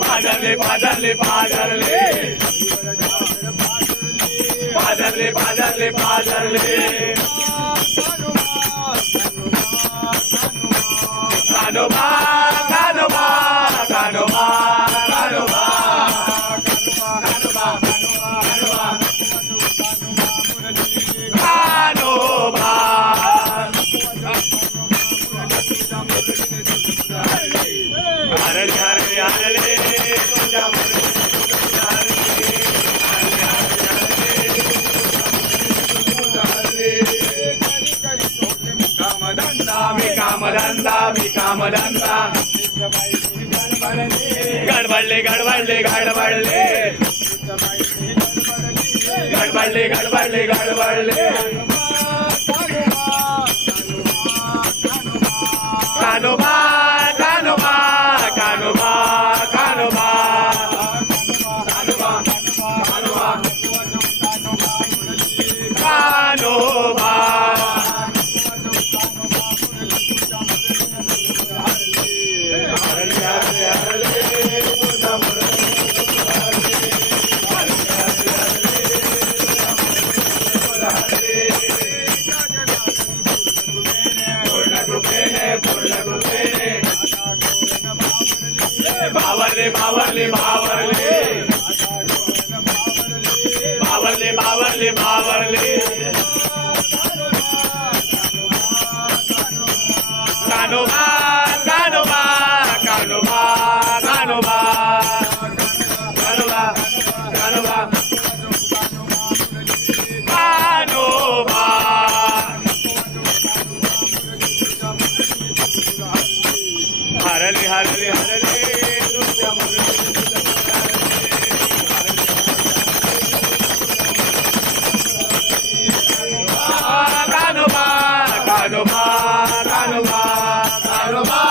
Badal पादरले पादरले पादरले पादरले पादरले Kanoba కామదంతా గడబడలే గడబడలే గడబడలే గడబడలే గడబడలే గడబడలే బావర్లే బావర్లే బావర్లే. బావర్లే బావర్లే బావర్లే. కానుమా కానుమా కానుమా కానుమా. కానుమా కానుమా Harali Harali Harali Dutya Murali Dutya Murali Kanuma Kanuma Kanuma Kanuma